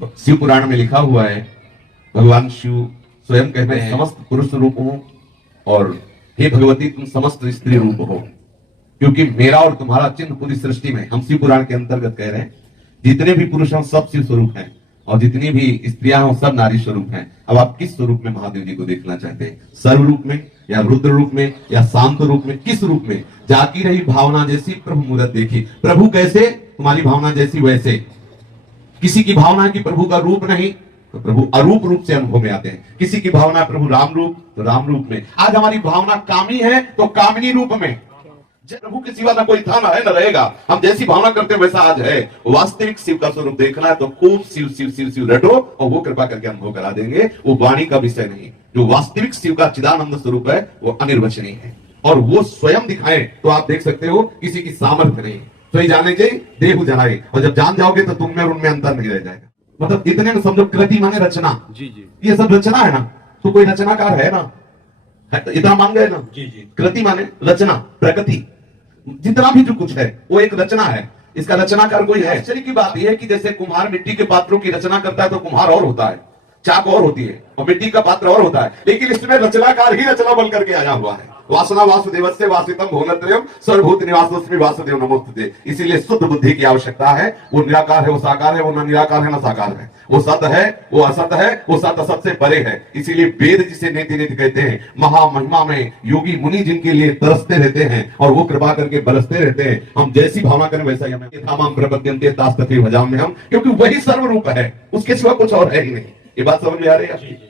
शिव पुराण में लिखा हुआ है, भगवान शिव स्वयं कहते हैं समस्त पुरुष रूप हो और हे भगवती तुम समस्त स्त्री रूप हो, क्योंकि मेरा और तुम्हारा चिन्ह पूरी सृष्टि में, हम शिव पुराण के अंतर्गत कह रहे हैं, जितने भी पुरुष हैं सब शिव स्वरूप हैं और जितनी भी स्त्रियां हैं सब नारी स्वरूप हैं। अब आप किस स्वरूप में महादेव जी को देखना चाहते हैं? सर्व रूप में या रुद्र रूप में या शांत रूप में? किस रूप में? जाती रही भावना जैसी प्रभु मूरत देखी। प्रभु कैसे? तुम्हारी भावना जैसी वैसे। किसी की भावना है कि प्रभु का रूप नहीं, तो प्रभु अरूप रूप से अनुभव में आते हैं। किसी की भावना प्रभु राम रूप, तो राम रूप में। आज हमारी भावना कामी है तो कामिनी रूप में। प्रभु के सिवा ना कोई था ना है ना रहेगा। हम जैसी भावना करते हैं वैसा आज है। वास्तविक शिव का स्वरूप देखना है तो खूब शिव शिव शिव शिव रटो और वो कृपा करके अनुभव करा देंगे। वो वाणी का विषय नहीं, जो वास्तविक शिव का चिदानंद स्वरूप है वो अनिर्वचनीय है और वो स्वयं दिखाए तो आप देख सकते हो किसी की सामर्थ्य नहीं। तो ही जाने के देहु जनाए, और जब जान जाओगे तो तुम में और उनमें अंतर नहीं रह जाएगा। मतलब इतने में समझो, कृति माने रचना। जी ये सब रचना है ना, तो कोई रचनाकार है ना, इतना मान गए ना। जी कृति माने रचना, प्रकृति, जितना भी जो कुछ है वो एक रचना है। इसका रचनाकार कोई है? आश्चर्य की बात यह है कि जैसे कुम्हार मिट्टी के पात्रों की रचना करता है तो कुम्हार और होता है, चाक और होती है और मिट्टी का पात्र और होता है, लेकिन इसमें रचनाकार ही रचना बन करके आया हुआ है। वासना वासुदेवस्य वासितम भुवनत्रयम् सर्वभूत निवासोऽस्मि वासुदेव नमोस्तुते। इसीलिए शुद्ध बुद्धि की आवश्यकता है। वो निराकार है, वो साकार है, वो न निराकार है न साकार है, वो सत है, वो असत है, वो सत असत से परे है। इसीलिए वेद जिसे नेति नेति कहते हैं, महामहिमा में योगी मुनि जिनके लिए तरसते रहते हैं और वो कृपा करके बरसते रहते हैं। हम जैसी भावना करें वैसा ही हमें यथामाम प्रपद्यन्ते तास्तथे भजाम्यहम्, क्योंकि वही सर्वरूप है, उसके सिवा कुछ और है ही नहीं। ये बात समझ में आ रही है?